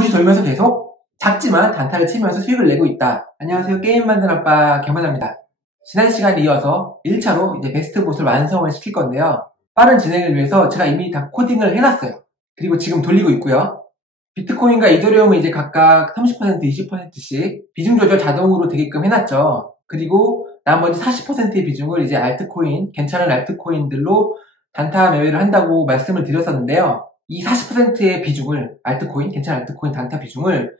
붓이 돌면서 계속 작지만 단타를 치면서 수익을 내고 있다. 안녕하세요. 게임 만드는 아빠 개만합니다. 지난 시간에 이어서 1차로 이제 베스트 봇을 완성을 시킬 건데요. 빠른 진행을 위해서 제가 이미 다 코딩을 해놨어요. 그리고 지금 돌리고 있고요. 비트코인과 이더리움은 이제 각각 30%, 20%씩 비중 조절 자동으로 되게끔 해놨죠. 그리고 나머지 40%의 비중을 이제 알트코인, 괜찮은 알트코인들로 단타 매매를 한다고 말씀을 드렸었는데요. 이 40%의 비중을 알트코인, 괜찮은 알트코인 단타 비중을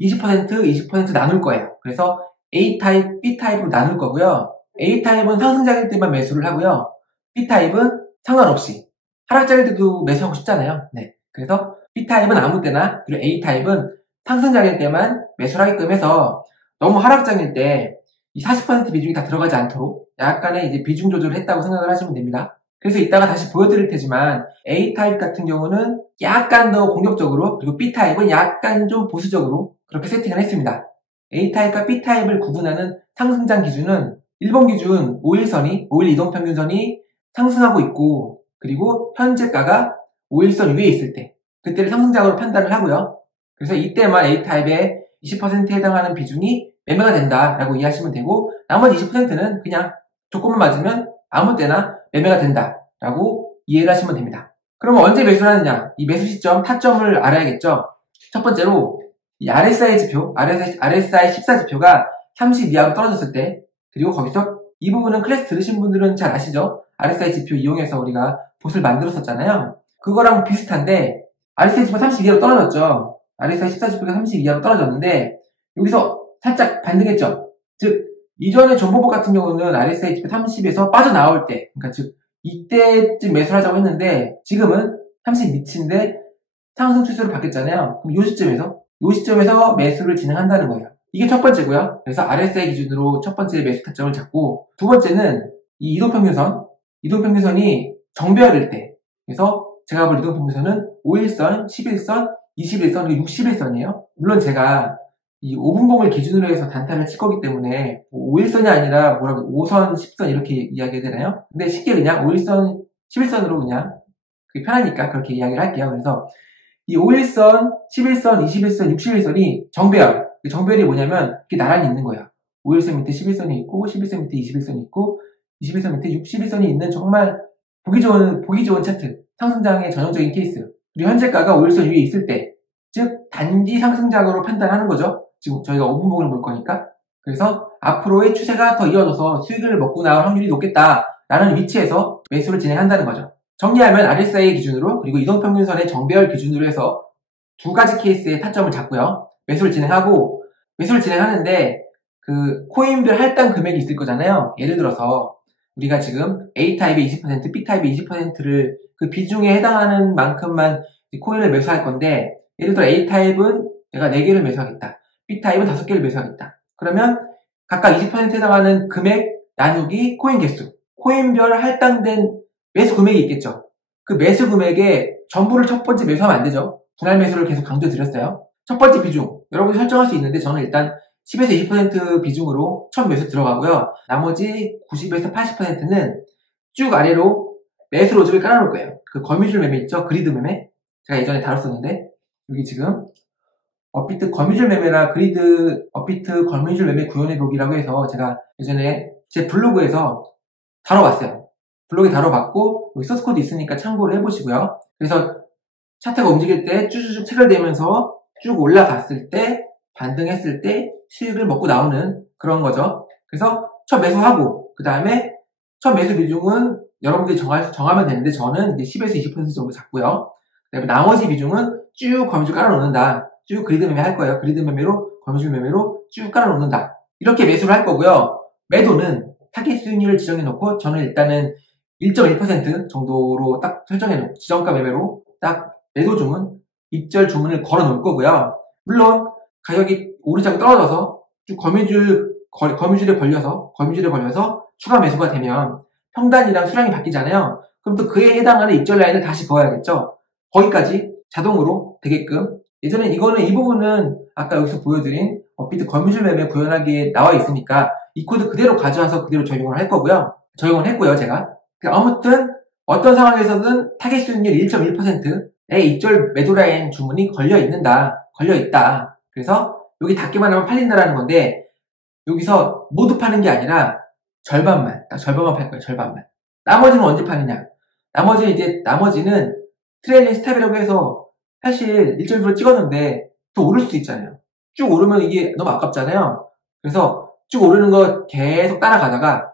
20%, 20% 나눌 거예요. 그래서 A타입, B타입으로 나눌 거고요. A타입은 상승장일 때만 매수를 하고요. B타입은 상관없이 하락장일 때도 매수하고 싶잖아요. 네. 그래서 B타입은 아무 때나, 그리고 A타입은 상승장일 때만 매수를 하게끔 해서 너무 하락장일 때 이 40% 비중이 다 들어가지 않도록 약간의 이제 비중 조절을 했다고 생각을 하시면 됩니다. 그래서 이따가 다시 보여드릴 테지만 A타입 같은 경우는 약간 더 공격적으로, 그리고 B타입은 약간 좀 보수적으로 그렇게 세팅을 했습니다. A타입과 B타입을 구분하는 상승장 기준은 1번 기준 5일선이, 5일 이동평균선이 상승하고 있고, 그리고 현재가가 5일선 위에 있을 때 그때를 상승장으로 판단을 하고요. 그래서 이때만 A타입의 20%에 해당하는 비중이 매매가 된다라고 이해하시면 되고, 나머지 20%는 그냥 조건만 맞으면 아무 때나 매매가 된다라고 이해를 하시면 됩니다. 그러면 언제 매수를 하느냐? 이 매수 시점, 타점을 알아야겠죠? 첫 번째로 이 RSI 지표, RSI 14지표가 30 이하로 떨어졌을 때, 그리고 거기서 이 부분은 클래스 들으신 분들은 잘 아시죠? RSI 지표 이용해서 우리가 봇을 만들었었잖아요. 그거랑 비슷한데 RSI 지표 30 이하로 떨어졌죠. RSI 14지표가 30 이하로 떨어졌는데 여기서 살짝 반등했죠. 즉 이전에 정보봇 같은 경우는 RSI 지표 30에서 빠져나올 때, 그러니까 즉 이때쯤 매수를 하자고 했는데 지금은 30 밑인데 상승 추세로 바뀌었잖아요. 그럼 이 시점에서 매수를 진행한다는 거예요. 이게 첫 번째고요. 그래서 RSI 기준으로 첫 번째 매수 타점을 잡고, 두 번째는 이 이동평균선이 정배열일 때, 그래서 제가 볼 이동평균선은 5일선, 11선, 21선, 그리고 61선이에요. 물론 제가 이 5분봉을 기준으로 해서 단타를 칠 거기 때문에 5일선이 아니라 5선, 10선 이렇게 이야기해야 되나요? 근데 쉽게 그냥 5일선, 11선으로 그냥 그게 편하니까 그렇게 이야기를 할게요. 그래서 이 5일선, 11선, 21선, 61선이 정배열. 정배열이 뭐냐면 이게 나란히 있는 거야. 5일선 밑에 11선이 있고, 11선 밑에 21선이 있고, 21선 밑에 61선이 있는 정말 보기 좋은 차트. 상승장의 전형적인 케이스. 그리고 현재가가 5일선 위에 있을 때, 즉 단기 상승장으로 판단하는 거죠. 지금 저희가 5분봉을 볼 거니까. 그래서 앞으로의 추세가 더 이어져서 수익을 먹고 나올 확률이 높겠다라는 위치에서 매수를 진행한다는 거죠. 정리하면 RSI 기준으로, 그리고 이동평균선의 정배열 기준으로 해서 두 가지 케이스의 타점을 잡고요. 매수를 진행하는데 그 코인별 할당 금액이 있을 거잖아요. 예를 들어서 우리가 지금 A타입의 20%, B타입의 20%를 그 비중에 해당하는 만큼만 코인을 매수할 건데, 예를 들어 A타입은 내가 4개를 매수하겠다. B타입은 5개를 매수하겠다. 그러면 각각 20%에 해당하는 금액 나누기 코인 개수, 코인별 할당된 매수 금액이 있겠죠. 그 매수 금액에 전부를 첫 번째 매수하면 안 되죠. 분할 매수를 계속 강조드렸어요. 첫 번째 비중, 여러분이 설정할 수 있는데 저는 일단 10에서 20% 비중으로 첫 매수 들어가고요. 나머지 90에서 80%는 쭉 아래로 매수 로직을 깔아놓을 거예요. 그 거미줄 매매 있죠? 그리드 매매? 제가 예전에 다뤘었는데, 여기 지금 업비트 거미줄 매매나 업비트 거미줄 매매 구현의 독이라고 해서 제가 예전에 제 블로그에서 다뤄봤어요. 블로그에 다뤄봤고, 여기 소스 코드 있으니까 참고를 해보시고요. 그래서 차트가 움직일 때 쭈쭈쭈 체결되면서 쭉 올라갔을 때, 반등했을 때 수익을 먹고 나오는 그런 거죠. 그래서 첫 매수하고, 그 다음에 첫 매수 비중은 여러분들이 정하면 되는데, 저는 이제 10에서 20% 정도 잡고요. 그다음에 나머지 비중은 쭉 거미줄 깔아놓는다. 쭉 그리드 매매 할 거예요. 그리드 매매로, 거미줄 매매로 쭉 깔아놓는다. 이렇게 매수를 할 거고요. 매도는 타겟 수익률을 지정해놓고, 저는 일단은 1.1% 정도로 딱 설정해놓고, 지정가 매매로 딱 매도 주문, 입절 주문을 걸어 놓을 거고요. 물론 가격이 오르자고 떨어져서 쭉 거미줄에 걸려서 추가 매수가 되면 평단이랑 수량이 바뀌잖아요. 그럼 또 그에 해당하는 입절 라인을 다시 그어야겠죠. 거기까지 자동으로 되게끔. 예전에 이 부분은 아까 여기서 보여드린 업비트 거미줄 매매 구현하기에 나와 있으니까 이 코드 그대로 가져와서 그대로 적용을 할 거고요. 적용을 했고요, 제가. 아무튼 어떤 상황에서든 타겟 수익률 1.1%의 입절 매도 라인 주문이 걸려 걸려있다. 그래서 여기 닫기만 하면 팔린다라는 건데 여기서 모두 파는 게 아니라 절반만, 딱 절반만 팔 거예요. 절반만. 나머지는 언제 파느냐? 나머지는 트레일링 스탑이라고 해서 사실 1.1% 찍었는데 더 오를 수도 있잖아요. 쭉 오르면 이게 너무 아깝잖아요. 그래서 쭉 오르는 거 계속 따라가다가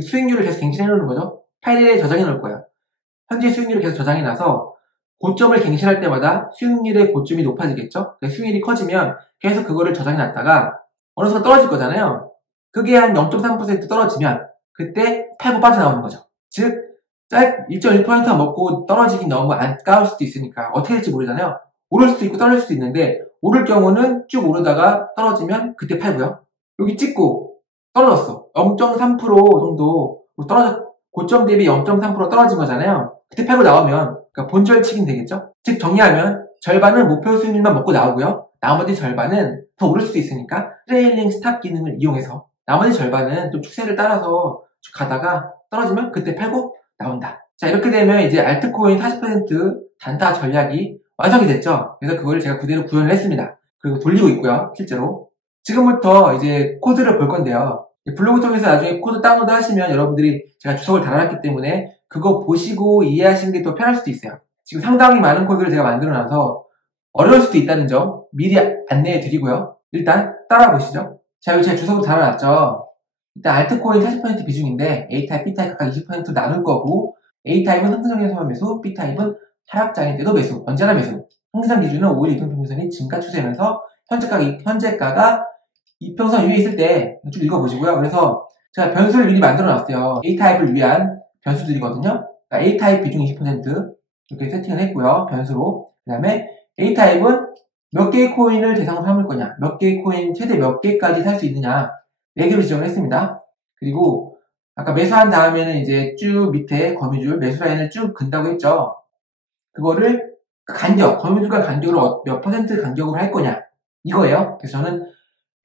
수익률을 계속 갱신해 놓는 거죠. 파일에 저장해 놓을 거예요. 현재 수익률을 계속 저장해 놔서 고점을 갱신할 때마다 수익률의 고점이 높아지겠죠. 수익률이 커지면 계속 그거를 저장해 놨다가 어느 순간 떨어질 거잖아요. 그게 한 0.3% 떨어지면 그때 팔고 빠져나오는 거죠. 즉 1.1%만 먹고 떨어지긴 너무 아까울 수도 있으니까 어떻게 될지 모르잖아요. 오를 수도 있고 떨어질 수도 있는데 오를 경우는 쭉 오르다가 떨어지면 그때 팔고요. 여기 찍고 떨어졌어. 0.3% 정도 고점 대비 0.3% 떨어진 거잖아요. 그때 팔고 나오면 그러니까 본절치긴 되겠죠. 즉 정리하면 절반은 목표 수익률만 먹고 나오고요. 나머지 절반은 더 오를 수도 있으니까 트레일링 스탑 기능을 이용해서 나머지 절반은 좀 추세를 따라서 쭉 가다가 떨어지면 그때 팔고 나온다. 자, 이렇게 되면 이제 알트코인 40% 단타 전략이 완성이 됐죠. 그래서 그걸 제가 그대로 구현을 했습니다. 그리고 돌리고 있고요. 실제로 지금부터 이제 코드를 볼 건데요. 블로그 통해서 나중에 코드 다운로드 하시면 여러분들이 제가 주석을 달아놨기 때문에 그거 보시고 이해하시는 게 더 편할 수도 있어요. 지금 상당히 많은 코드를 제가 만들어놔서 어려울 수도 있다는 점 미리 안내해 드리고요. 일단 따라 보시죠. 자, 여기 제가 주석을 달아놨죠. 일단 알트코인 40% 비중인데 A타입, B타입 각각 20% 나눌 거고 A타입은 상승장에서만 매수, B타입은 하락장일 때도 매수, 언제나 매수. 상승장 기준은 5일 이동평균선이 증가 추세면서 현재가가 이평선 위에 있을 때 쭉 읽어보시고요. 그래서 제가 변수를 미리 만들어 놨어요. A타입을 위한 변수들이거든요. 그러니까 A타입 비중 20% 이렇게 세팅을 했고요. 변수로. 그 다음에 A타입은 몇 개의 코인을 대상으로 삼을 거냐, 몇 개의 코인 최대 몇 개까지 살 수 있느냐 4개로 지정을 했습니다. 그리고 아까 매수한 다음에는 이제 쭉 밑에 거미줄 매수 라인을 쭉 근다고 했죠. 그거를 거미줄과 간격으로 몇 퍼센트 간격으로 할 거냐 이거예요. 그래서 저는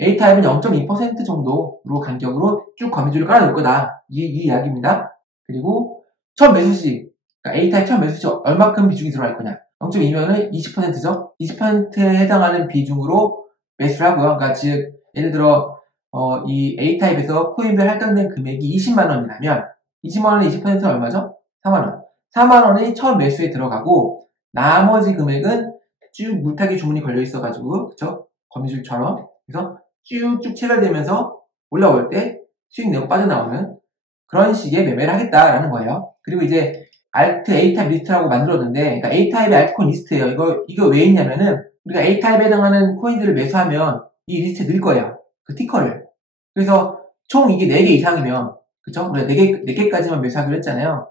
A타입은 0.2% 정도로 간격으로 쭉 거미줄을 깔아놓을 거다. 이 이야기입니다. 그리고 첫 매수시, 그러니까 A타입 첫 매수시 얼마큼 비중이 들어갈 거냐. 0.2면은 20%죠. 20%에 해당하는 비중으로 매수를 하고요. 그러니까 즉 예를 들어 이 A타입에서 코인별 할당된 금액이 20만원이라면 20만원의 20%는 얼마죠? 4만원. 4만원이 첫 매수에 들어가고 나머지 금액은 쭉 물타기 주문이 걸려 있어가지고 그쵸? 거미줄처럼 그래서 쭉쭉 체결되면서 올라올 때 수익 내고 빠져나오는 그런 식의 매매를 하겠다라는 거예요. 그리고 이제 알트 A타입 리스트라고 만들었는데, 그러니까 A타입의 알트코인 리스트예요. 이거 왜 있냐면은 우리가 A타입에 해당하는 코인들을 매수하면 이 리스트에 넣을 거예요. 그 티커를. 그래서 총 이게 4개 이상이면, 그쵸? 우리가 4개까지만 매수하기로 했잖아요.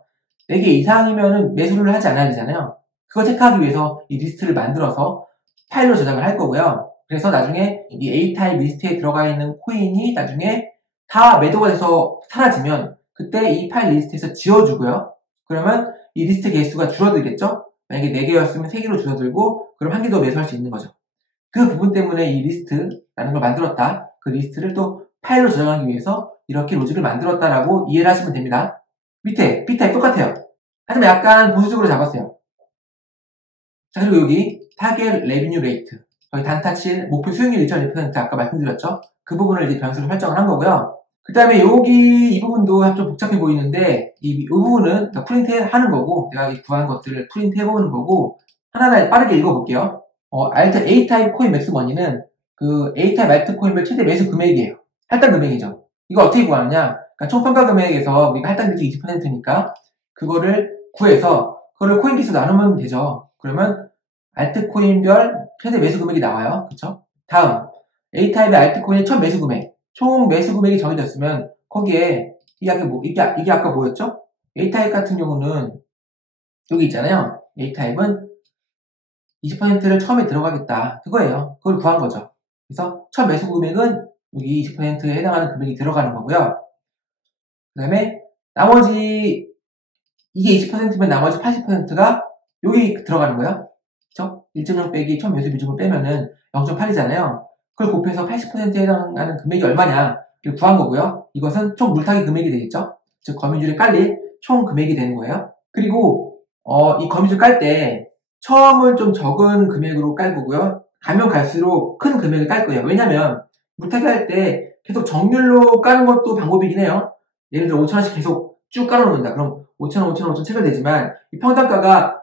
4개 이상이면은 매수를 하지 않아야 되잖아요. 그거 체크하기 위해서 이 리스트를 만들어서 파일로 저장을 할 거고요. 그래서 나중에 이 A타입 리스트에 들어가 있는 코인이 나중에 다 매도가 돼서 사라지면 그때 이 파일 리스트에서 지워주고요. 그러면 이 리스트 개수가 줄어들겠죠? 만약에 4개였으면 3개로 줄어들고 그럼 1개 더 매수할 수 있는 거죠. 그 부분 때문에 이 리스트라는 걸 만들었다. 그 리스트를 또 파일로 저장하기 위해서 이렇게 로직을 만들었다라고 이해를 하시면 됩니다. 밑에 B타입 똑같아요. 하지만 약간 보수적으로 잡았어요. 자, 그리고 여기 타겟 레비뉴 레이트, 저희 단타칠 목표 수익률 2.1% 아까 말씀드렸죠? 그 부분을 이제 변수로 설정을 한 거고요. 그 다음에 이 부분도 좀 복잡해 보이는데 이 부분은 프린트 하는 거고 제가 구한 것들을 프린트 해보는 거고 하나하나 빠르게 읽어볼게요. 알트 A타입 코인 맥스 머니는 그 A타입 알트 코인별 최대 매수 금액이에요. 할당 금액이죠. 이거 어떻게 구하느냐? 그러니까 총 평가 금액에서 우리가 할당 비중이 20%니까 그거를 구해서 그거를 코인 개수 나누면 되죠. 그러면 알트 코인별 최대 매수 금액이 나와요. 그쵸? 다음 A타입의 알트 코인의 첫 매수 금액, 총 매수 금액이 정해졌으면 거기에 이게 아까 뭐였죠? A타입 같은 경우는 여기 있잖아요. A타입은 20%를 처음에 들어가겠다. 그거예요. 그걸 구한 거죠. 그래서 첫 매수 금액은 여기 20%에 해당하는 금액이 들어가는 거고요. 그 다음에 나머지 이게 20%면 나머지 80%가 여기 들어가는 거예요. 그쵸? 1.0 빼기 첫 매수 비중을 빼면은 0.8이잖아요. 그걸 곱해서 80%에 해당하는 금액이 얼마냐 이걸 구한 거고요. 이것은 총 물타기 금액이 되겠죠. 즉 거미줄에 깔릴 총 금액이 되는 거예요. 그리고 이 거미줄 깔 때 처음은 좀 적은 금액으로 깔고요. 가면 갈수록 큰 금액을 깔 거예요. 왜냐면 물타기 할 때 계속 정률로 까는 것도 방법이긴 해요. 예를 들어 5,000원씩 계속 쭉 깔아놓는다. 그럼 5,000원, 5,000원, 5,000원 체결되지만 이 평단가가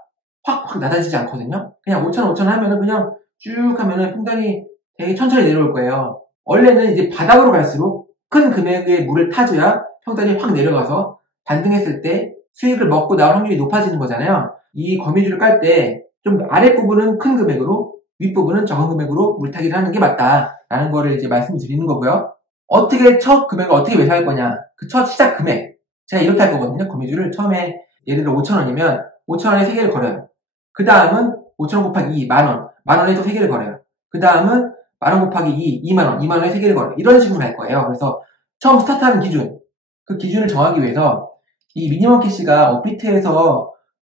확 낮아지지 않거든요. 그냥 5,000원, 5,000원 하면은 그냥 쭉 하면은 평단이 되게 천천히 내려올 거예요. 원래는 이제 바닥으로 갈수록 큰 금액의 물을 타줘야 평단이 확 내려가서 반등했을 때 수익을 먹고 나올 확률이 높아지는 거잖아요. 이 거미줄을 깔 때 좀 아랫부분은 큰 금액으로 윗부분은 적은 금액으로 물타기를 하는 게 맞다라는 거를 이제 말씀드리는 거고요. 어떻게 첫 금액을 어떻게 매수할 거냐. 그 첫 시작 금액. 제가 이렇게 할 거거든요. 거미줄을 처음에 예를 들어 5,000원이면 5,000원에 3개를 걸어요. 그 다음은 5,000원 곱하기 2, 만원. 만원에 또 3개를 걸어요. 그 다음은 만원 곱하기 2, 2만원. 2만원에 3개를 걸어요. 이런 식으로 갈 거예요. 그래서 처음 스타트하는 기준. 그 기준을 정하기 위해서 이 미니멈 캐시가 업비트에서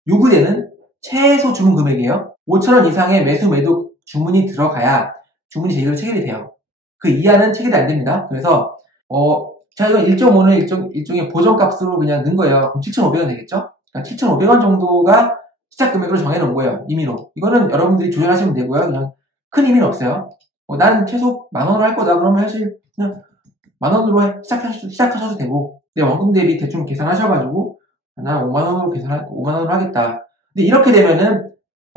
요구되는 최소 주문 금액이에요. 5,000원 이상의 매수 매도 주문이 들어가야 주문이 제대로 체결이 돼요. 그 이하는 체결이 안 됩니다. 그래서 제가 이거 1.5는 일종의 보정값으로 그냥 넣은 거예요. 그럼 7,500원 되겠죠? 그러니까 7,500원 정도가 시작 금액으로 정해놓은 거예요. 임의로. 이거는 여러분들이 조절하시면 되고요. 그냥 큰 의미는 없어요. 나는 최소 만원으로 할 거다. 그러면 사실 그냥 만원으로 시작하셔도 되고, 내 원금 대비 대충 계산하셔가지고 난 5만원으로 하겠다. 근데 이렇게 되면은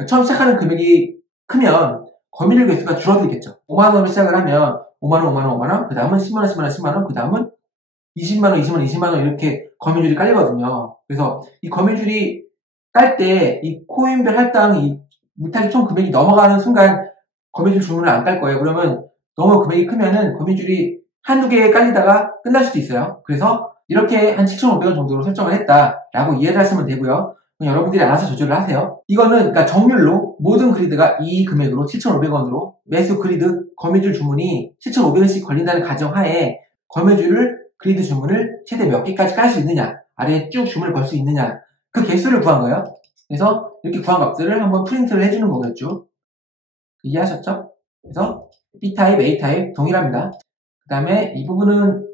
처음 시작하는 금액이 크면 거미줄 개수가 줄어들겠죠. 5만원으로 시작을 하면 5만원, 5만원, 5만원, 그 다음은 10만원, 10만원, 10만원, 그 다음은 20만원, 20만원, 20만원 이렇게 거미줄이 깔리거든요. 그래서 이 거미줄이 깔 때 이 코인별 할당, 이 물타기 총 금액이 넘어가는 순간 거미줄 주문을 안 깔 거예요. 그러면 너무 금액이 크면은 거미줄이 한두 개 깔리다가 끝날 수도 있어요. 그래서 이렇게 한 7,500원 정도로 설정을 했다라고 이해를 하시면 되고요. 여러분들이 알아서 조절을 하세요. 이거는 그러니까 정률로 모든 그리드가 이 금액으로 7,500원으로 매수 그리드 거미줄 주문이 7,500원씩 걸린다는 가정하에 거미줄을 그리드 주문을 최대 몇 개까지 깔 수 있느냐, 아래에 쭉 주문을 걸 수 있느냐, 그 개수를 구한 거예요. 그래서 이렇게 구한 값들을 한번 프린트를 해주는 거겠죠. 이해하셨죠? 그래서 B타입, A타입 동일합니다. 그 다음에 이 부분은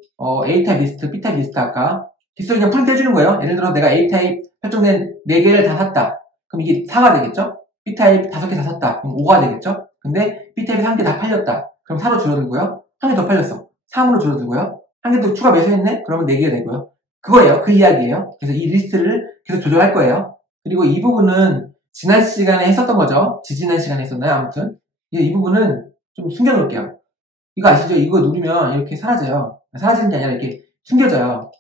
A타입 리스트, B타입 리스트 아까 개수를 그냥 프린트 해주는 거예요. 예를 들어 내가 A타입 설정된 4개를 다 샀다. 그럼 이게 4가 되겠죠? B타입 5개 다 샀다. 그럼 5가 되겠죠? 근데 B타입이 1개 다 팔렸다. 그럼 4로 줄어들고요. 1개 더 팔렸어. 3으로 줄어들고요. 1개 더 추가 매수했네? 그러면 4개가 되고요. 그거예요. 그 이야기예요. 그래서 이 리스트를 계속 조절할 거예요. 그리고 이 부분은 지난 시간에 했었던 거죠. 지지난 시간에 했었나요? 아무튼 이 부분은 좀 숨겨놓을게요. 이거 아시죠? 이거 누르면 이렇게 사라져요. 사라지는 게 아니라 이렇게 숨겨져요.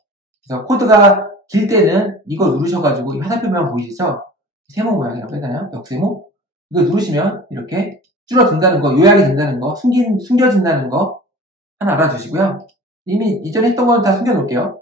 그래서 코드가 길 때는 이거 누르셔가지고 이 화살표만 보이시죠? 세모 모양이라고 해야 되나요? 역세모? 이거 누르시면 이렇게 줄어든다는 거, 요약이 된다는 거, 숨겨진다는 거 하나 알아두시고요. 이미 이전에 했던 거는 다 숨겨놓을게요.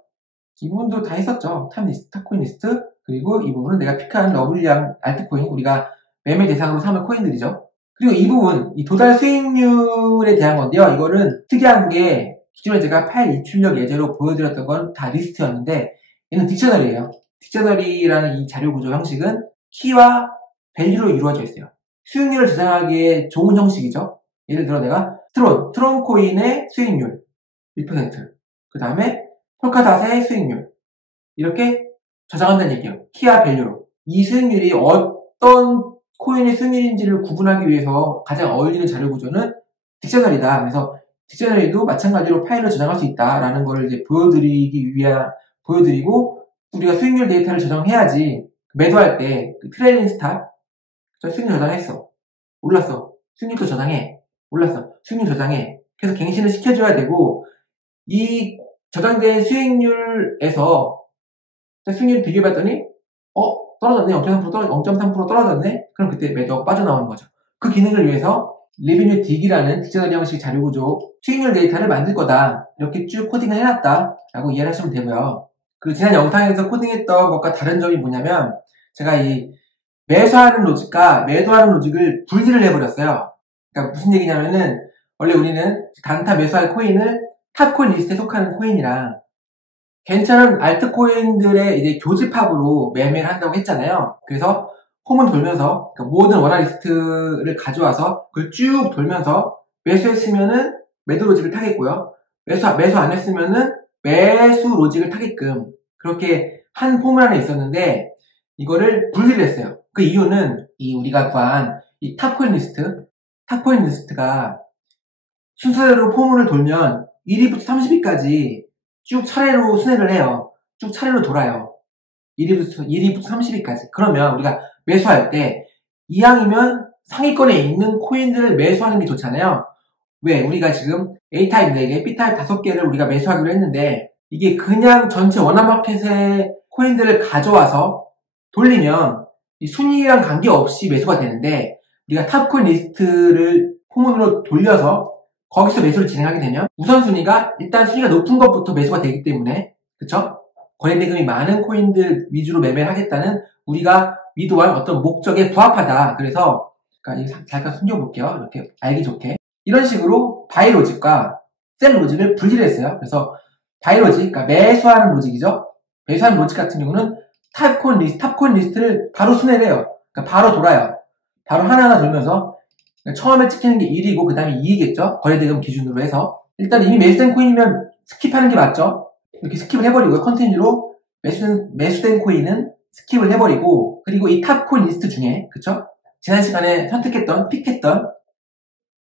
이 부분도 다 했었죠. 탑 리스트, 탑코인 리스트, 그리고 이 부분은 내가 픽한 러블리한 알트코인, 우리가 매매 대상으로 삼을 코인들이죠. 그리고 이 부분, 이 도달 수익률에 대한 건데요. 이거는 특이한 게 기존에 제가 파일 입출력 예제로 보여드렸던 건 다 리스트였는데 얘는 딕셔너리예요. 딕셔너리라는 이 자료 구조 형식은 키와 밸류로 이루어져 있어요. 수익률을 저장하기에 좋은 형식이죠. 예를 들어 내가 트론 코인의 수익률 1%, 그 다음에 폴카닷의 수익률 이렇게 저장한다는 얘기예요. 키와 밸류로. 이 수익률이 어떤 코인의 수익률인지를 구분하기 위해서 가장 어울리는 자료 구조는 딕셔너리다. 그래서 딕셔너리도 마찬가지로 파일로 저장할 수 있다라는 걸 이제 보여드리고 우리가 수익률 데이터를 저장해야지 매도할 때 그 트레일링 스탑 수익률 저장했어. 올랐어. 수익률도 저장해. 올랐어. 수익률 저장해. 계속 갱신을 시켜줘야 되고 이 저장된 수익률에서 수익률 비교해봤더니 떨어졌네. 0.3% 떨어졌네. 그럼 그때 매도가 빠져나오는 거죠. 그 기능을 위해서 레비뉴 딕이라는 딕셔너리 형식 자료구조 수익률 데이터를 만들 거다. 이렇게 쭉 코딩을 해놨다 라고 이해를 하시면 되고요. 그리고 지난 영상에서 코딩했던 것과 다른 점이 뭐냐면 제가 이 매수하는 로직과 매도하는 로직을 분리를 해버렸어요. 그러니까 무슨 얘기냐면은 원래 우리는 단타 매수할 코인을 탑코인 리스트에 속하는 코인이랑 괜찮은 알트코인들의 이제 교집합으로 매매를 한다고 했잖아요. 그래서 홈은 돌면서 그러니까 모든 원화 리스트를 가져와서 그걸 쭉 돌면서 매수했으면은 매도 로직을 타겠고요. 매수 안 했으면은 매수 로직을 타게끔 그렇게 한 폼을 안에 있었는데 이거를 분리를 했어요. 그 이유는 이 우리가 구한 이 탑코인 리스트 탑코인 리스트가 순서대로 포문을 돌면 1위부터 30위까지 쭉 차례로 순회를 해요. 쭉 차례로 돌아요. 1위부터 30위까지. 그러면 우리가 매수할 때 이왕이면 상위권에 있는 코인들을 매수하는 게 좋잖아요. 왜? 우리가 지금 A타입 4개, B타입 5개를 우리가 매수하기로 했는데 이게 그냥 전체 원화마켓의 코인들을 가져와서 돌리면 이 순위랑 관계없이 매수가 되는데 우리가 탑코인 리스트를 포문으로 돌려서 거기서 매수를 진행하게 되면 우선순위가 일단 순위가 높은 것부터 매수가 되기 때문에 그쵸? 거래대금이 많은 코인들 위주로 매매를 하겠다는 우리가 위도할 어떤 목적에 부합하다. 그래서 잠깐 숨겨볼게요. 이렇게 알기 좋게. 이런 식으로 바이 로직과 셀 로직을 분리를 했어요. 그래서 바이 로직, 그러니까 매수하는 로직이죠. 매수하는 로직 같은 경우는 탑코인 리스트를 바로 순회를 해요. 그러니까 바로 돌아요. 바로 하나하나 돌면서 처음에 찍히는 게 1위고 그 다음에 2위겠죠. 거래대금 기준으로 해서 일단 이미 매수된 코인이면 스킵하는 게 맞죠. 이렇게 스킵을 해버리고요. 컨티뉴로 매수된 코인은 스킵을 해버리고 그리고 이 탑코인 리스트 중에 그쵸? 지난 시간에 픽했던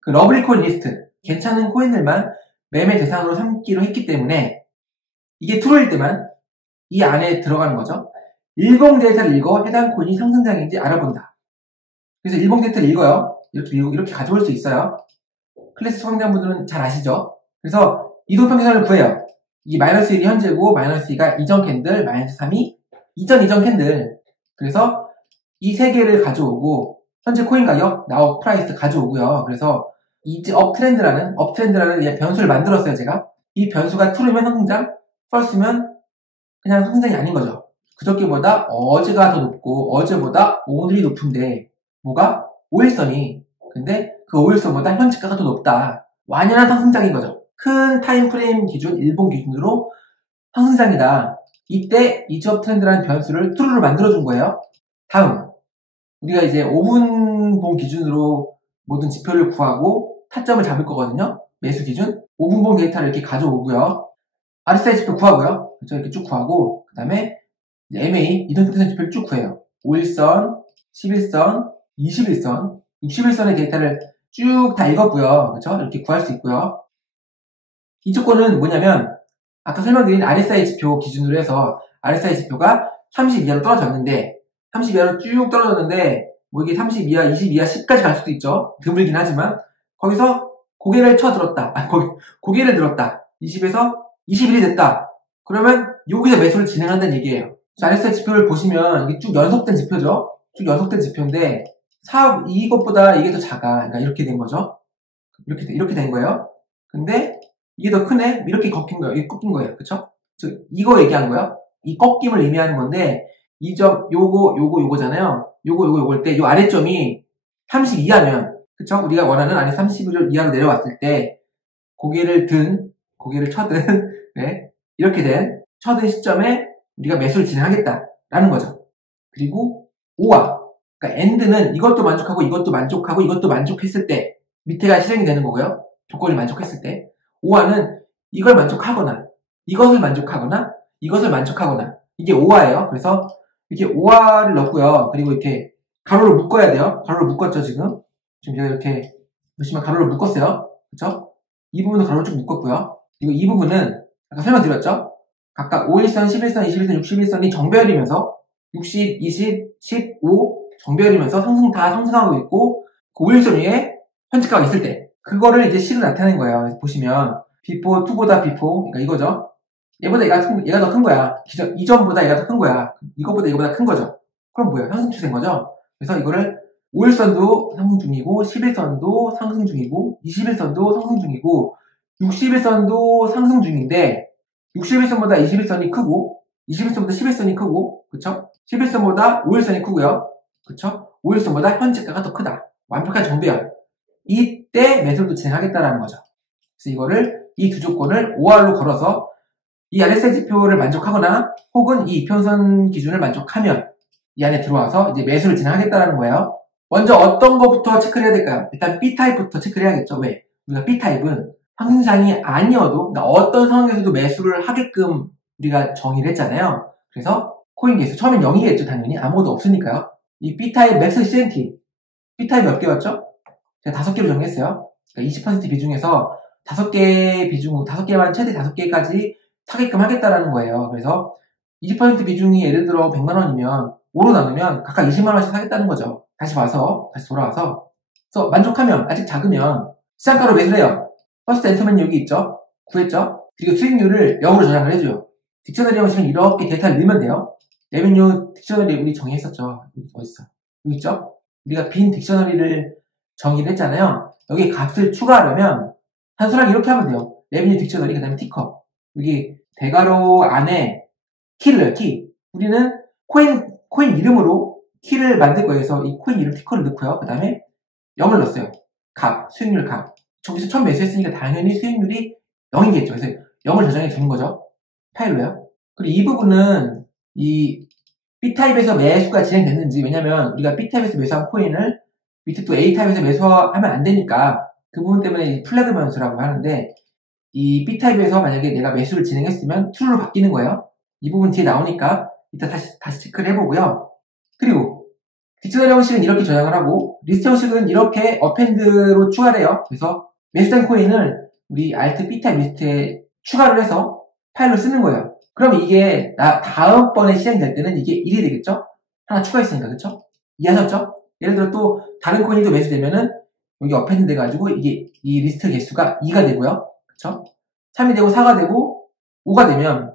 그 러블리 코인 리스트 괜찮은 코인들만 매매 대상으로 삼기로 했기 때문에 이게 트루일 때만 이 안에 들어가는 거죠. 일봉 데이터를 읽어 해당 코인이 상승장인지 알아본다. 그래서 일봉 데이터를 읽어요. 이렇게 가져올 수 있어요. 클래스 수강자분들은 잘 아시죠? 그래서 이동평균선을 구해요. 이 마이너스 1이 현재고 마이너스 2가 이전 캔들, 마이너스 3이 이전 캔들. 그래서 이 세 개를 가져오고 현재 코인 가격, 나우 프라이스 가져오고요. 그래서 이제 업트렌드라는 변수를 만들었어요, 제가. 이 변수가 true면 상승장, false면 그냥 상승장이 아닌 거죠. 그저께보다 어제가 더 높고 어제보다 오늘이 높은데 뭐가? 5일선이. 근데 그 5일선보다 현재가가 더 높다. 완연한 상승장인 거죠. 큰 타임프레임 기준, 일본 기준으로 상승장이다. 이때 이즈업 트렌드라는 변수를 true로 만들어준 거예요. 다음 우리가 이제 5분봉 기준으로 모든 지표를 구하고 타점을 잡을 거거든요. 매수 기준 5분봉 데이터를 이렇게 가져오고요. RSI 지표 구하고요. 그렇죠? 이렇게 쭉 구하고 그 다음에 MA 이동평균선 지표를 쭉 구해요. 5일선, 11선, 21선, 61선의 데이터를 쭉 다 읽었고요. 그렇죠? 이렇게 구할 수 있고요. 이 조건은 뭐냐면 아까 설명드린 RSI 지표 기준으로 해서 RSI 지표가 30 이하로 떨어졌는데 30 이하로 쭉 떨어졌는데 뭐 이게 30 이하, 20 이하, 10까지 갈 수도 있죠. 드물긴 하지만 거기서 고개를 쳐들었다. 고개를 들었다. 20에서 21이 됐다. 그러면 여기서 매수를 진행한다는 얘기예요. RSI 지표를 보시면 이게 쭉 연속된 지표죠. 쭉 연속된 지표인데 이것보다 이게 더 작아. 그러니까 이렇게 된 거죠. 이렇게 된 거예요. 근데 이게 더 크네? 이렇게 꺾인 거예요. 이게 꺾인 거예요. 그쵸? 이거 얘기한 거예요. 이 꺾임을 의미하는 건데 이 점, 요거잖아요. 요걸 때 요 아래점이 30 이하면 그쵸? 우리가 원하는 안에 30을 이하로 내려왔을 때 고개를 쳐든 네, 이렇게 된 쳐든 시점에 우리가 매수를 진행하겠다라는 거죠. 그리고 오와 그러니까 엔드는 이것도 만족하고 이것도 만족하고 이것도 만족했을 때 밑에가 실행이 되는 거고요. 조건을 만족했을 때 오와는 이걸 만족하거나 이것을 만족하거나 이것을 만족하거나 이게 오와예요. 그래서 이렇게 오와를 넣고요. 그리고 이렇게 가로로 묶어야 돼요. 가로로 묶었죠 지금 제가 이렇게 보시면 가로로 묶었어요. 그렇죠? 이 부분은 가로로 쭉 묶었고요. 그리고 이 부분은 아까 설명드렸죠? 각각 5일선, 11선, 21선, 61선이 정배열이면서 60, 20, 15 정배열이면서 다 상승하고 있고 그 5일선 위에 현재가가 있을 때 그거를 이제 C로 나타낸 거예요. 보시면 before, to보다 before 그러니까 이거죠. 얘가 더 큰 거야. 이전보다 얘가 더 큰 거야. 이거보다 이거보다 큰 거죠. 그럼 뭐예요? 상승 추세인 거죠. 그래서 이거를 5일선도 상승 중이고 11선도 상승 중이고 21선도 상승 중이고 61선도 상승 중인데 61선보다 21선이 크고 21선보다 11선이 크고 그쵸? 11선보다 5일선이 크고요. 그쵸? 5일선보다 현재가가 더 크다. 완벽한 정배열. 이때 매수를 진행하겠다라는 거죠. 그래서 이 두 조건을 OR로 걸어서 이 RSI 지표를 만족하거나 혹은 이 이평선 기준을 만족하면 이 안에 들어와서 이제 매수를 진행하겠다라는 거예요. 먼저 어떤 것부터 체크를 해야 될까요? 일단 B타입부터 체크를 해야겠죠. 왜? 우리가 B타입은 상승장이 아니어도 그러니까 어떤 상황에서도 매수를 하게끔 우리가 정의를 했잖아요. 그래서 코인 개수 처음엔 0이겠죠. 당연히 아무것도 없으니까요. 이 B타입 맥스 CNT B타입 몇 개였죠? 제가 5개로 정했어요. 그러니까 20% 비중에서 5개만 최대 5개까지 사게끔 하겠다라는 거예요. 그래서 20% 비중이 예를 들어 100만 원이면 5로 나누면 각각 20만 원씩 사겠다는 거죠. 다시 돌아와서. 그래서 만족하면, 아직 작으면 시장가로 매수를 해요. 퍼스트 엔터맨 여기 있죠? 구했죠? 그리고 수익률을 0으로 저장을 해줘요. 딕셔너리 형식은 이렇게 데이터를 넣으면 돼요. 레벤유 딕셔너리 우리 정의했었죠. 어딨어? 여기 있죠? 우리가 빈 딕셔너리를 정의를 했잖아요. 여기 값을 추가하려면 단순하게 이렇게 하면 돼요. 레벤유 딕셔너리, 그 다음에 티커. 여기 대괄호 안에 키를 넣어요, 키. 우리는 코인 이름으로 키를 만들 거예요. 그래서 이 코인 이름 티커를 넣고요. 그 다음에 0을 넣었어요. 수익률 값. 저기서 처음 매수했으니까 당연히 수익률이 0이겠죠. 그래서 0을 저장해 주는 거죠. 파일로요. 그리고 이 부분은 이 B타입에서 매수가 진행됐는지, 왜냐면 우리가 B타입에서 매수한 코인을 밑에 또 A타입에서 매수하면 안 되니까 그 부분 때문에 플래그 변수라고 하는데, 이 B타입에서 만약에 내가 매수를 진행했으면 true로 바뀌는 거예요. 이 부분 뒤에 나오니까 이따 다시 체크를 해보고요. 그리고 딕셔너리 형식은 이렇게 저장을 하고, 리스트 형식은 이렇게 어펜드로 추가를 해요. 그래서 매수된 코인을 우리 Alt B타입 리스트에 추가를 해서 파일로 쓰는 거예요. 그럼 이게 다음번에 실행될 때는 이게 1이 되겠죠? 하나 추가했으니까, 그쵸? 이해하셨죠? 예를 들어 또 다른 코인이 또 매수되면은 여기 어펜드 돼가지고 이게 이 리스트 개수가 2가 되고요. 그쵸? 3이 되고 4가 되고 5가 되면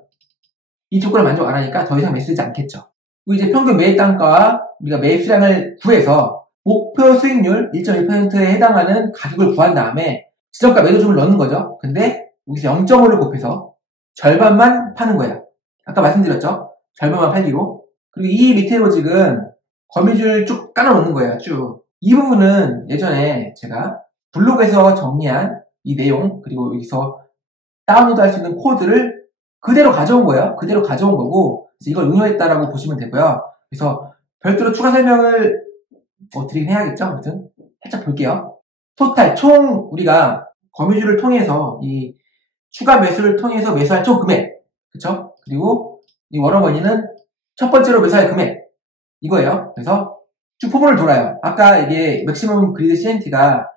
이 조건을 만족 안 하니까 더 이상 매수되지 않겠죠. 그리고 이제 평균 매입 단가와 우리가 매입 수량을 구해서 목표 수익률 1.1%에 해당하는 가격을 구한 다음에 지정가 매도점을 넣는 거죠. 근데 여기서 0.5를 곱해서 절반만 파는 거예요. 아까 말씀드렸죠? 절반만 팔기로. 그리고 이 밑에 로직은 거미줄 쭉 깔아놓는 거예요. 쭉. 이 부분은 예전에 제가 블로그에서 정리한 이 내용, 그리고 여기서 다운로드 할 수 있는 코드를 그대로 가져온 거예요. 그대로 가져온 거고, 그래서 이걸 응용했다라고 보시면 되고요. 그래서 별도로 추가 설명을 드리긴 해야겠죠. 아무튼 살짝 볼게요. 토탈 총 우리가 거미줄을 통해서 이 추가 매수를 통해서 매수할 총 금액, 그쵸? 그리고 이 워러머니는 첫 번째로 매수할 금액, 이거예요. 그래서 쭉 포문을 돌아요. 아까 이게 맥시멈 그리드 CNT가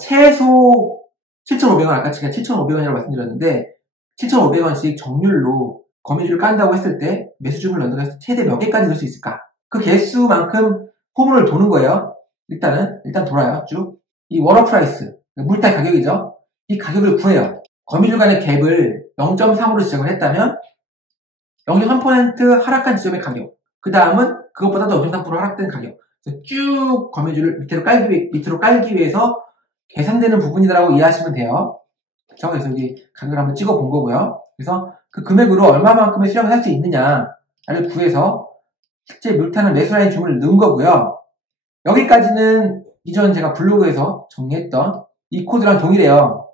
최소 7,500원, 아까 제가 7,500원이라고 말씀드렸는데 7,500원씩 정률로 거미줄을 깐다고 했을 때 매수주문을 넣는다고 해서 최대 몇 개까지 넣을 수 있을까? 그 개수만큼 포문을 도는 거예요. 일단 돌아요. 쭉. 이 워러 프라이스, 물탈 가격이죠. 이 가격을 구해요. 거미줄 간의 갭을 0.3으로 지정을 했다면 0.3% 하락한 지점의 가격, 그 다음은 그것보다도 0.3% 하락된 가격, 쭉 거미줄을 밑으로 깔기 위해서 계산되는 부분이라고 이해하시면 돼요. 그쵸? 그래서 여기 가격을 한번 찍어 본 거고요. 그래서 그 금액으로 얼마만큼의 수량을 할 수 있느냐를 구해서 실제 물타는 매수라인 주문을 넣은 거고요. 여기까지는 이전 제가 블로그에서 정리했던 이 코드랑 동일해요.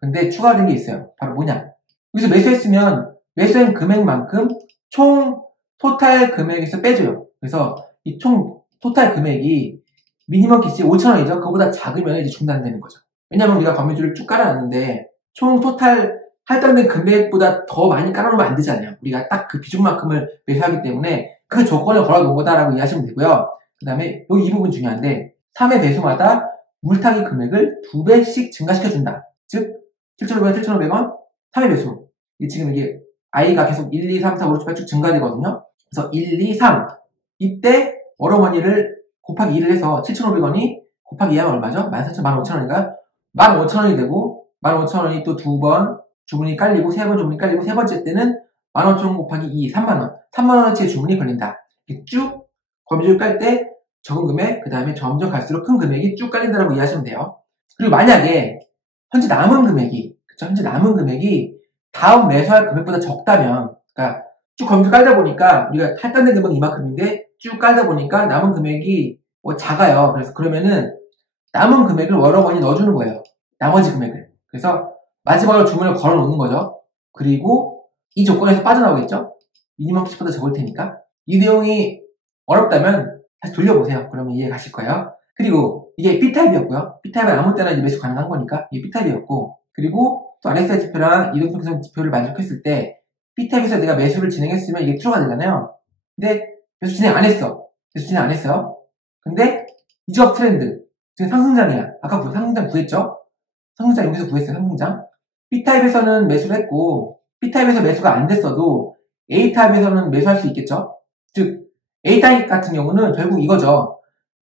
근데 추가된 게 있어요. 바로 뭐냐? 여기서 매수했으면 매수한 금액만큼 총 토탈 금액에서 빼줘요. 그래서 이 총 토탈 금액이 미니멈 기치 5,000원이죠. 그거보다 작으면 이제 중단되는 거죠. 왜냐면 우리가 거미줄을 쭉 깔아놨는데 총 토탈 할당된 금액보다 더 많이 깔아놓으면 안 되잖아요. 우리가 딱 그 비중만큼을 매수하기 때문에 그 조건을 걸어놓은 거다라고 이해하시면 되고요. 그 다음에 여기 이 부분 중요한데 3회 배수마다 물타기 금액을 2배씩 증가시켜준다. 즉 7,500원, 7,500원, 3회 배수. 지금 이게 i가 계속 1, 2, 3, 4, 5, 6, 7, 8 쭉 증가되거든요. 그래서 1, 2, 3 이때 워러머니를 곱하기 2를 해서 7,500원이 곱하기 2하면 얼마죠? 14,000, 15,000원인가요? 15,000원이 되고 15,000원이 또 두 번 주문이 깔리고 세 번 주문이 깔리고 세 번째 때는 15,000원 곱하기 2, 3만원. 3만원어치의 주문이 걸린다. 이렇게 쭉 거미줄 깔 때 적은 금액, 그 다음에 점점 갈수록 큰 금액이 쭉 깔린다고 이해하시면 돼요. 그리고 만약에 현재 남은 금액이, 그쵸? 현재 남은 금액이 다음 매수할 금액보다 적다면, 그러니까 쭉 거미줄 깔다 보니까 우리가 할당된 금액은 이만큼인데 쭉 깔다 보니까 남은 금액이 작아요. 그래서 그러면은 남은 금액을 워러머니 넣어주는 거예요. 나머지 금액을. 그래서 마지막으로 주문을 걸어 놓는 거죠. 그리고 이 조건에서 빠져나오겠죠? 미니멈 키보다 적을 테니까. 이 내용이 어렵다면 다시 돌려보세요. 그러면 이해 가실 거예요. 그리고 이게 B타입이었고요. B타입은 아무 때나 이제 매수 가능한 거니까 이게 B타입이었고, 그리고 또 RSI 지표랑 이동평균선 지표를 만족했을 때 B타입에서 내가 매수를 진행했으면 이게 true가 되잖아요. 근데 매수 진행 안 했어. 매수 진행 안 했어요. 근데 이적 트렌드, 지금 상승장이야. 아까 상승장 구했죠? 상승장 여기서 구했어요. 상승장. B타입에서는 매수를 했고 B타입에서 매수가 안 됐어도 A타입에서는 매수할 수 있겠죠? 즉 A타입 같은 경우는 결국 이거죠.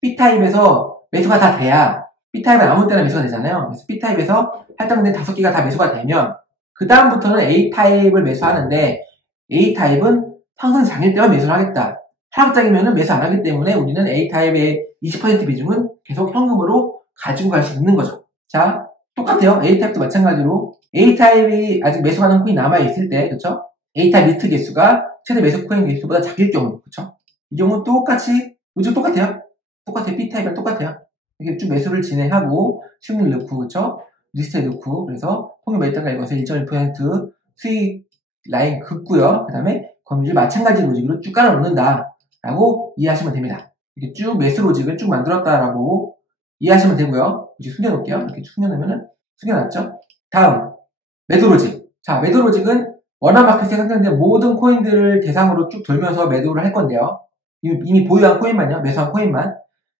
B타입에서 매수가 다 돼야 B타입은 아무 때나 매수가 되잖아요. 그래서 B타입에서 할당된 5개가 다 매수가 되면 그 다음부터는 A타입을 매수하는데 A타입은 상승장일 때만 매수를 하겠다. 하락장이면 매수 안 하기 때문에 우리는 A타입의 20% 비중은 계속 현금으로 가지고 갈 수 있는 거죠. 자, 똑같아요. A타입도 마찬가지로 A타입이 아직 매수 가능 코인이 남아있을 때, 그쵸? A타입 리스트 개수가 최대 매수 코인 개수보다 작을 경우, 그쵸? 이 경우는 똑같이, 로직 똑같아요. 똑같아요. B타입이랑 똑같아요. 이렇게 쭉 매수를 진행하고, 수익률 넣고, 그쵸? 리스트에 넣고, 그래서 통일 매입단가 읽어서 1.1% 수익 라인 긋고요. 그 다음에 거미줄 마찬가지 로직으로 쭉 깔아 놓는다. 라고 이해하시면 됩니다. 이렇게 쭉 매수 로직을 쭉 만들었다라고 이해하시면 되고요. 이제 숨겨놓을게요. 이렇게 숨겨놓으면은 숨겨놨죠? 다음, 매도 로직. 자, 매도 로직은 원화마켓에 상장된 모든 코인들을 대상으로 쭉 돌면서 매도를 할 건데요. 이미 보유한 코인만요. 매수한 코인만.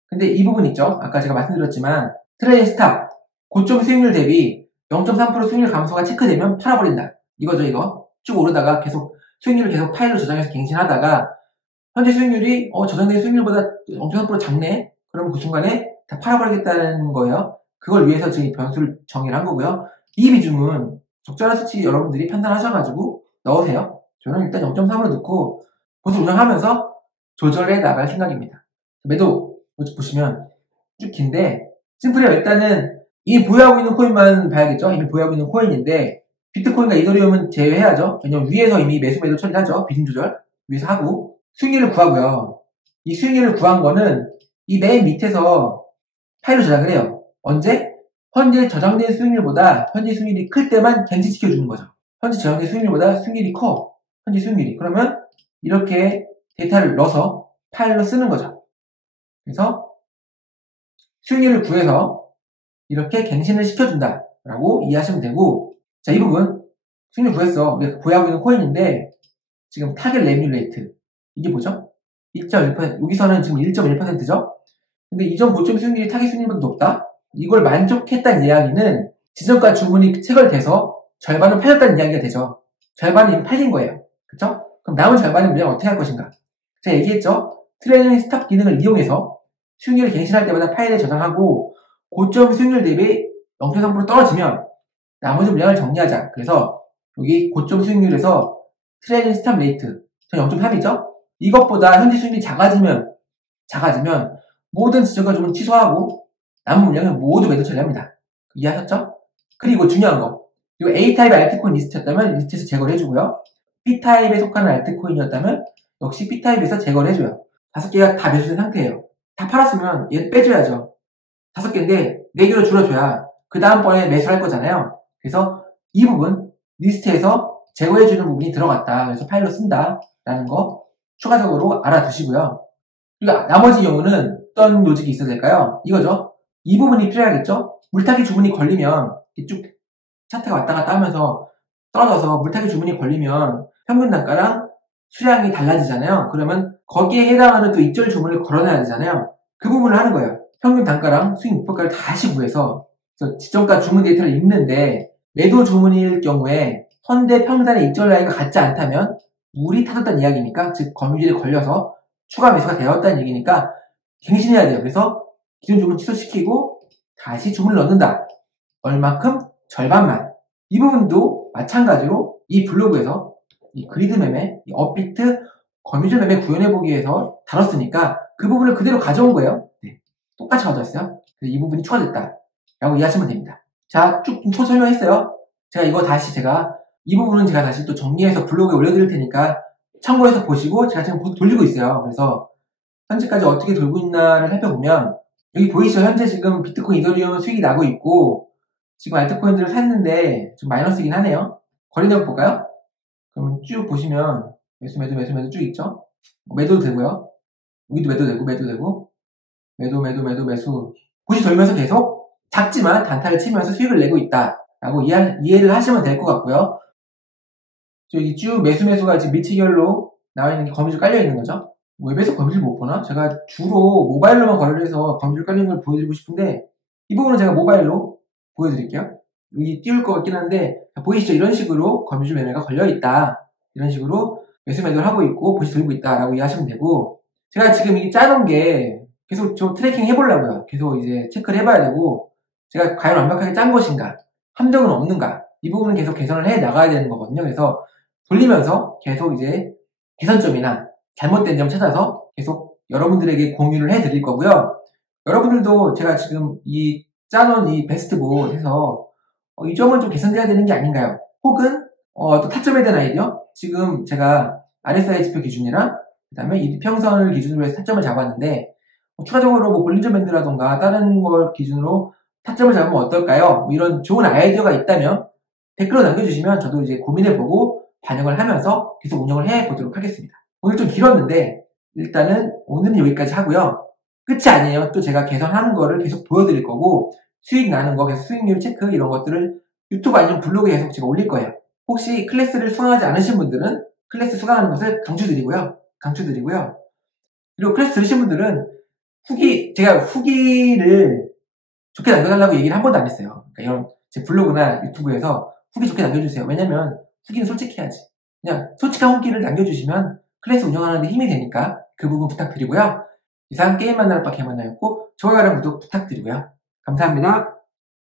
근데 이 부분 있죠? 아까 제가 말씀드렸지만 트레이딩 스탑, 고점 수익률 대비 0.3% 수익률 감소가 체크되면 팔아버린다. 이거죠, 이거. 쭉 오르다가 계속 수익률을 계속 파일로 저장해서 갱신하다가 현재 수익률이 저장된 수익률보다 0.3% 작네? 그러면 그 순간에 다 팔아버리겠다는 거예요. 그걸 위해서 지금 변수를 정의를 한 거고요. 이 비중은 적절한 수치 여러분들이 판단하셔가지고 넣으세요. 저는 일단 0.3으로 넣고 보수 운영하면서 조절해 나갈 생각입니다. 매도 보시면 쭉 긴데 심플해요. 일단은 이 보유하고 있는 코인만 봐야겠죠. 이미 보유하고 있는 코인인데 비트코인과 이더리움은 제외해야죠. 왜냐면 위에서 이미 매수 매도 처리를 하죠. 비중 조절 위에서 하고 수익률을 구하고요. 이 수익률을 구한 거는 이 맨 밑에서 파일로 저장을 해요. 언제? 현재 저장된 수익률보다 현재 수익률이 클 때만 갱신시켜주는 거죠. 현재 저장된 수익률보다 수익률이 커. 현재 수익률이. 그러면 이렇게 데이터를 넣어서 파일로 쓰는 거죠. 그래서 수익률을 구해서 이렇게 갱신을 시켜준다 라고 이해하시면 되고, 자, 이 부분 수익률 구했어. 우리가 보유하고 있는 코인인데 지금 타겟 레미뉴 레이트 이게 뭐죠? 1.1%. 여기서는 지금 1.1%죠? 근데 이전 고점 수익률이 타겟 수익률보다 높다? 이걸 만족했다는 이야기는 지정가 주문이 체결돼서 절반은 팔렸다는 이야기가 되죠. 절반이 이미 팔린 거예요. 그쵸? 그럼 남은 절반은 우리가 어떻게 할 것인가? 제가 얘기했죠? 트레이딩 스탑 기능을 이용해서 수익률을 갱신할 때마다 파일에 저장하고 고점 수익률 대비 0.3% 떨어지면 나머지 물량을 정리하자. 그래서 여기 고점 수익률에서 트레이딩 스탑 레이트 저 0.3이죠? 이것보다 현재 수익률이 작아지면 모든 지정가 주문 취소하고 남은 물량을 모두 매도 처리합니다. 이해하셨죠? 그리고 중요한 거, 그리고 A타입의 알트코인 리스트였다면 리스트에서 제거를 해주고요. B타입에 속하는 알트코인이었다면 역시 B타입에서 제거를 해줘요. 5개가 다 매수된 상태예요. 다 팔았으면 얘 빼줘야죠. 5개인데 4개로 줄여줘야 그 다음번에 매수할 거잖아요. 그래서 이 부분 리스트에서 제거해주는 부분이 들어갔다. 그래서 파일로 쓴다 라는 거 추가적으로 알아두시고요. 그리고 나머지 경우는 어떤 로직이 있어야 될까요? 이거죠. 이 부분이 필요하겠죠? 물타기 주문이 걸리면 쭉 차트가 왔다 갔다 하면서 떨어져서 물타기 주문이 걸리면 평균 단가랑 수량이 달라지잖아요. 그러면 거기에 해당하는 또 익절 주문을 걸어놔야 되잖아요. 그 부분을 하는 거예요. 평균 단가랑 수익 목표가를 다시 구해서 지정가 주문 데이터를 읽는데 매도 주문일 경우에 현대 평단의 익절 라인과 같지 않다면 물이 타졌다는 이야기니까, 즉 거미줄에 걸려서 추가 매수가 되었다는 얘기니까 갱신해야 돼요. 그래서 기존 주문 취소시키고 다시 주문을 넣는다. 얼마큼? 절반만. 이 부분도 마찬가지로 이 블로그에서 이 그리드 매매, 이 업비트 거미줄 매매 구현해보기 위해서 다뤘으니까 그 부분을 그대로 가져온 거예요. 네. 똑같이 가져왔어요. 그래서 이 부분이 추가됐다 라고 이해하시면 됩니다. 자, 쭉 설명했어요. 제가 이 부분은 제가 다시 또 정리해서 블로그에 올려드릴 테니까 참고해서 보시고, 제가 지금 돌리고 있어요. 그래서 현재까지 어떻게 돌고 있나를 살펴보면 여기 보이시죠? 현재 지금 비트코인, 이더리움 수익이 나고 있고 지금 알트코인들을 샀는데 좀 마이너스이긴 하네요. 거래 내역 볼까요? 그러면 쭉 보시면 매수 쭉 있죠? 매도도 되고요. 여기도 매도 되고 매수 굳이 돌면서 계속 작지만 단타를 치면서 수익을 내고 있다 라고 이해를 하시면 될 것 같고요. 여기 쭉 매수가 지금 밀치결로 나와 있는 게 거미줄 깔려 있는 거죠. 웹에서 거미줄 못 보나? 제가 주로 모바일로만 거래를 해서 거미줄 깔린 걸 보여드리고 싶은데 이 부분은 제가 모바일로 보여드릴게요. 여기 띄울 것 같긴 한데 보이시죠? 이런 식으로 거미줄 매매가 걸려있다. 이런 식으로 매수 매도를 하고 있고 보시 들고 있다 라고 이해하시면 되고, 제가 지금 이 짜놓은 게 계속 저 트래킹 해보려고요. 계속 이제 체크를 해봐야 되고, 제가 과연 완벽하게 짠 것인가, 함정은 없는가, 이 부분은 계속 개선을 해 나가야 되는 거거든요. 그래서 돌리면서 계속 이제 개선점이나 잘못된 점 찾아서 계속 여러분들에게 공유를 해 드릴 거고요. 여러분들도 제가 지금 이 짜놓은 이 베스트봇 해서 이 점은 좀 개선돼야 되는 게 아닌가요? 혹은 또 타점에 대한 아이디어? 지금 제가 RSI 지표 기준이랑 그 다음에 이평선을 기준으로 해서 타점을 잡았는데 추가적으로 뭐 볼린저 밴드라던가 다른 걸 기준으로 타점을 잡으면 어떨까요? 뭐 이런 좋은 아이디어가 있다면 댓글로 남겨주시면 저도 이제 고민해보고 반영을 하면서 계속 운영을 해보도록 하겠습니다. 오늘 좀 길었는데 일단은 오늘은 여기까지 하고요. 끝이 아니에요. 또 제가 개선하는 거를 계속 보여드릴 거고, 수익 나는 거, 계속 수익률 체크 이런 것들을 유튜브 아니면 블로그에 계속 제가 올릴 거예요. 혹시 클래스를 수강하지 않으신 분들은 클래스 수강하는 것을 강추드리고요. 그리고 클래스 들으신 분들은 제가 후기를 좋게 남겨달라고 얘기를 한 번도 안 했어요. 그러니까 이런 제 블로그나 유튜브에서 후기 좋게 남겨주세요. 왜냐면 후기는 솔직해야지. 그냥 솔직한 후기를 남겨주시면 클래스 운영하는 데 힘이 되니까 그 부분 부탁드리고요. 이상 게임 만나는 빠 개만나였고 좋아요랑 구독 부탁드리고요. 감사합니다.